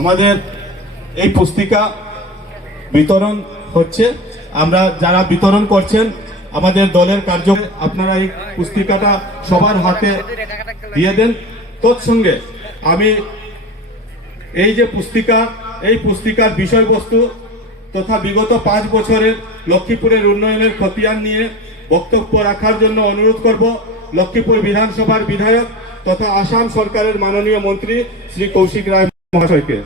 আমাদের এই পুস্তিকা বিতরণ হচ্ছে। আমরা যারা বিতরণ করছেন আমাদের দলের কার্য, আপনারা এই পুস্তিকাটা সবার হাতে দিয়ে দেন। তৎসঙ্গে আমি এই যে পুস্তিকা, এই পুস্তিকার বিষয়বস্তু তথা বিগত 5 বছরের লক্ষ্মীপুরের উন্নয়নের খতিয়ান নিয়ে বক্তব্য রাখার জন্য অনুরোধ করব লক্ষ্মীপুর বিধানসভার বিধায়ক তথা আসাম সরকারের মাননীয় মন্ত্রী শ্রী কৌশিক রায় মহাশয়কে।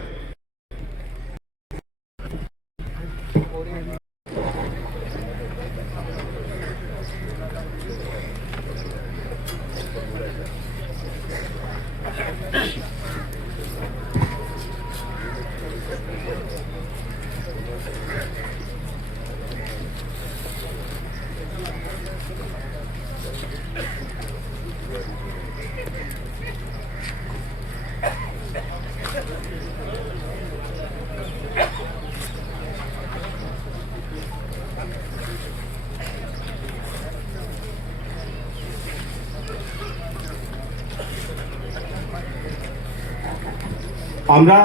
আমরা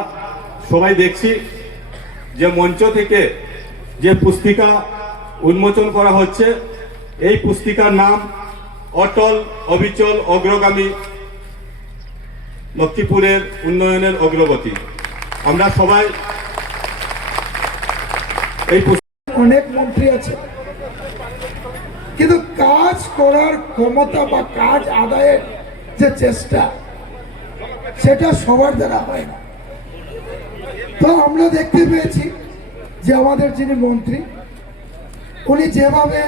সবাই দেখছি যে মঞ্চ থেকে যে পুস্তিকা উন্মোচন করা হচ্ছে, এই পুস্তিকার নাম অটল অবিচল অগ্রগামী লক্ষ্মীপুরের উন্নয়নের অগ্রগতি। আমরা সবাই এই অনেক মন্ত্রী আছে, কিন্তু কাজ করার ক্ষমতা বা কাজ আদায়ের যে চেষ্টা সেটা সবার দ্বারা হয় না। তো আমরা দেখতে পেয়েছি যে আমাদের যিনি মন্ত্রী, উনি যেভাবে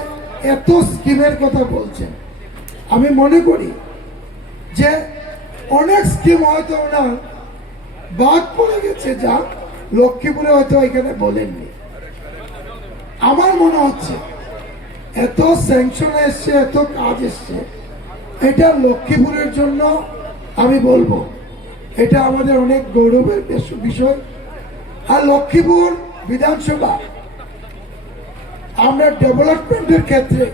এত স্কিমের কথা বলছেন, আমি মনে করি যে অনেক স্কিম হয়তো ওনার বাদ পড়ে গেছে, যা লক্ষ্মীপুরে হয়তো এখানে বলেননি। আমার মনে হচ্ছে এত স্যাংশন এসছে, এত কাজ এসছে, এটা লক্ষ্মীপুরের জন্য আমি বলবো এটা আমাদের অনেক গৌরবের বিষয়। আর লক্ষ্মীপুর বিধানসভা আমরা ডেভেলপমেন্টের ক্ষেত্রে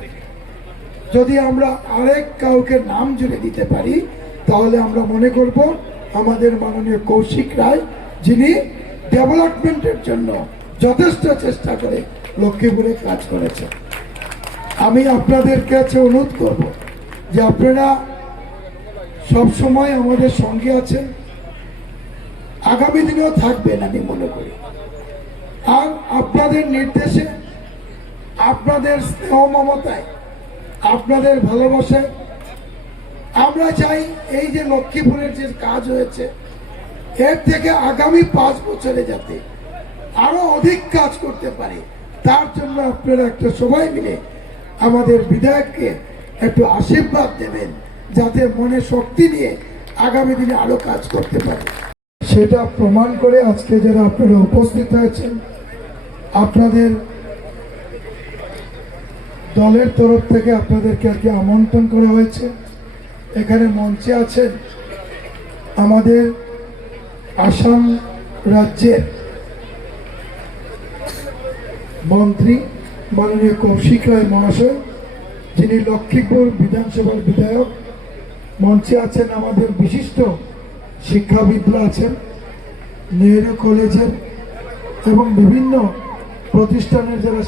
যদি আমরা আরেক কাউকে নাম জুড়ে দিতে পারি, তাহলে আমরা মনে করব আমাদের মাননীয় কৌশিক রায়, যিনি ডেভেলপমেন্টের জন্য যথেষ্ট চেষ্টা করে লক্ষ্মীপুরে কাজ করেছেন। আমি আপনাদের কাছে অনুরোধ করব যে আপনারা সব সময় আমাদের সঙ্গে আছেন, আগামী দিনেও থাকবেন আমি মনে করি। আর আপনাদের নির্দেশে, আপনাদের স্নেহ মমতায়, আপনাদের ভালোবাসায় আমরা চাই এই যে লক্ষ্মীপুরের যে কাজ হয়েছে, এর থেকে আগামী 5 বছরে যাতে আরো অধিক কাজ করতে পারে, তার জন্য আপনারা একটা সবাই মিলে আমাদের বিধায়ককে একটু আশীর্বাদ দেবেন, যাতে মনে শক্তি নিয়ে আগামী দিনে আরো কাজ করতে পারে। সেটা প্রমাণ করে আজকে যারা আপনারা উপস্থিত হয়েছেন, আপনাদের দলের তরফ থেকে আপনাদেরকে আর কি আমন্ত্রণ করা হয়েছে। এখানে মঞ্চে আছেন আমাদের আসাম রাজ্যের মন্ত্রী মাননীয় কৌশিক রায় মহাশয়, যিনি লক্ষ্মীপুর বিধানসভার বিধায়ক। মঞ্চে আছেন আমাদের বিশিষ্ট শিক্ষাবিদরা আছেন, নেহেরু কলেজের এবং বিভিন্ন প্রতিষ্ঠানের যারা